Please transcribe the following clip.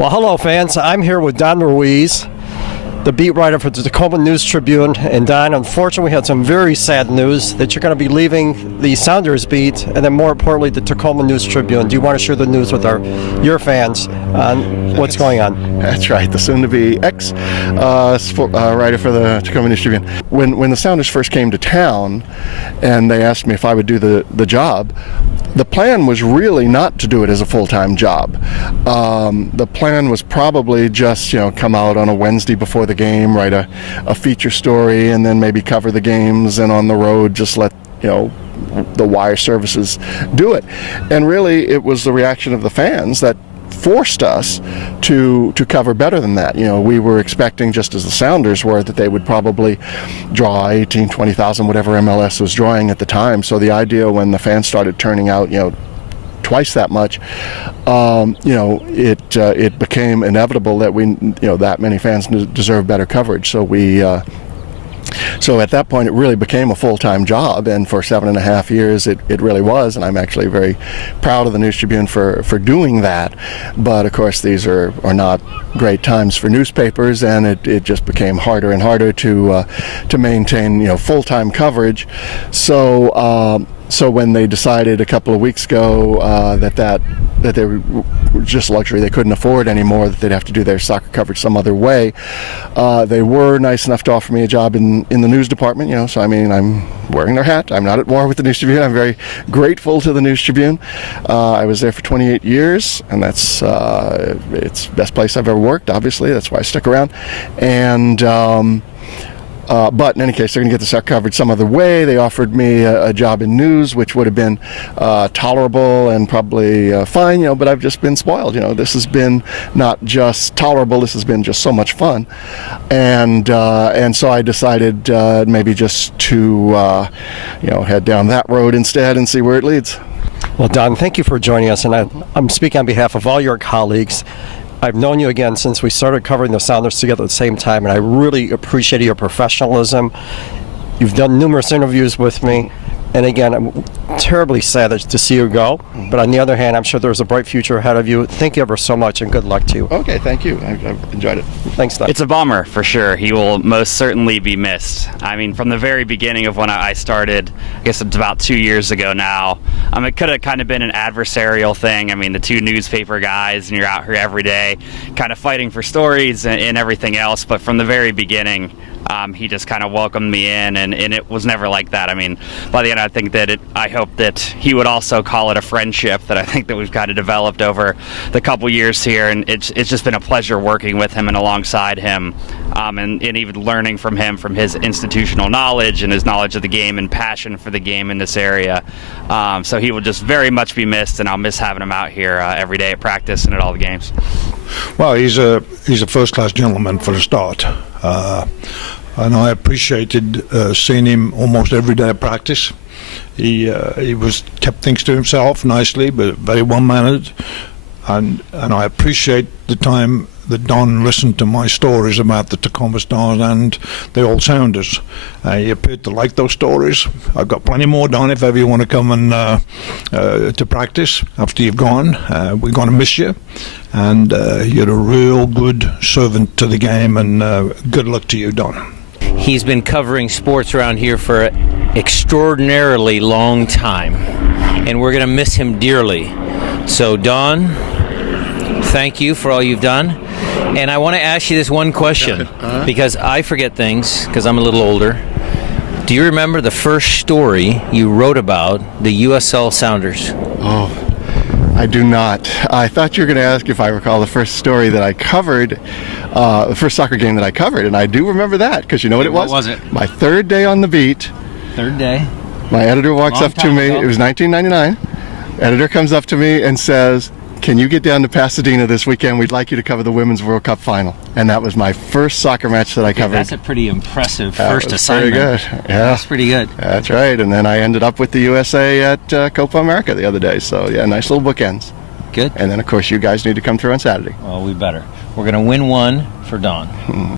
Well, hello, fans. I'm here with Don Ruiz, the beat writer for the Tacoma News Tribune. And Don, unfortunately, we had some very sad news that you're going to be leaving the Sounders beat, and then more importantly, the Tacoma News Tribune. Do you want to share the news with your fans on what's going on? That's right, the soon-to-be ex-writer for the Tacoma News Tribune. When the Sounders first came to town, and they asked me if I would do the job, the plan was really not to do it as a full-time job. The plan was probably just, come out on a Wednesday before the game, write a feature story, and then maybe cover the games, and on the road just let, the wire services do it. And really, it was the reaction of the fans that forced us to cover better than that. We were expecting, just as the Sounders were, that they would probably draw 18, 20,000, whatever MLS was drawing at the time. So the idea when the fans started turning out, twice that much, it became inevitable that that many fans deserve better coverage. So at that point, it really became a full-time job, and for 7.5 years, it really was, and I'm actually very proud of the News Tribune for doing that. But of course, these are not great times for newspapers, and it just became harder and harder to maintain full-time coverage. So when they decided a couple of weeks ago that they were just luxury they couldn't afford anymore, that they'd have to do their soccer coverage some other way, they were nice enough to offer me a job in the news department. So I'm wearing their hat. I'm not at war with the News Tribune. I'm very grateful to the News Tribune. I was there for 28 years, and that's it's the best place I've ever worked. Obviously, that's why I stuck around. And but in any case, they're going to get the soccer coverage some other way. They offered me a job in news, which would have been tolerable and probably fine, but I've just been spoiled. This has been not just tolerable, this has been just so much fun. And so I decided maybe just to head down that road instead and see where it leads. Well, Don, thank you for joining us, and I'm speaking on behalf of all your colleagues. I've known you again since we started covering the Sounders together at the same time, and I really appreciate your professionalism. You've done numerous interviews with me, and again, I'm terribly sad to see you go. But on the other hand, I'm sure there's a bright future ahead of you. Thank you ever so much, and good luck to you. Okay, thank you. I've enjoyed it. Thanks, Don. It's a bummer, for sure. He will most certainly be missed. I mean, from the very beginning of when I started, I guess it's about 2 years ago now, it could have kind of been an adversarial thing. I mean, the two newspaper guys, and you're out here every day kind of fighting for stories and everything else. But from the very beginning, he just kind of welcomed me in, and it was never like that. I mean, by the end, I hope that he would also call it a friendship that I think that we've kind of developed over the couple years here, and it's just been a pleasure working with him and alongside him, and even learning from him, from his institutional knowledge and his knowledge of the game and passion for the game in this area. So he will just very much be missed, and I'll miss having him out here every day at practice and at all the games. Well, he's a first-class gentleman for a start. And I appreciated seeing him almost every day at practice. He kept things to himself nicely, but very well-mannered. And I appreciate the time that Don listened to my stories about the Tacoma Stars and the Old Sounders. He appeared to like those stories. I've got plenty more, Don, if ever you want to come and to practice after you've gone. We're going to miss you. And you're a real good servant to the game, and good luck to you, Don. He's been covering sports around here for an extraordinarily long time, and we're going to miss him dearly. So, Don, thank you for all you've done. And I want to ask you this one question, because I forget things, because I'm a little older. Do you remember the first story you wrote about the USL Sounders? Oh, I do not. I thought you were going to ask if I recall the first story that I covered, the first soccer game that I covered, and I do remember that, because you know what it was? What was it? My third day on the beat. Third day? My editor walks up to me. It was 1999. Editor comes up to me and says, "Can you get down to Pasadena this weekend? We'd like you to cover the Women's World Cup final." And that was my first soccer match that I covered. That's a pretty impressive first assignment. Pretty good. Yeah. That's pretty good. That's right. And then I ended up with the USA at Copa-America the other day. So, yeah, nice little bookends. Good. And then, of course, you guys need to come through on Saturday. Well, we better. We're going to win one for Don.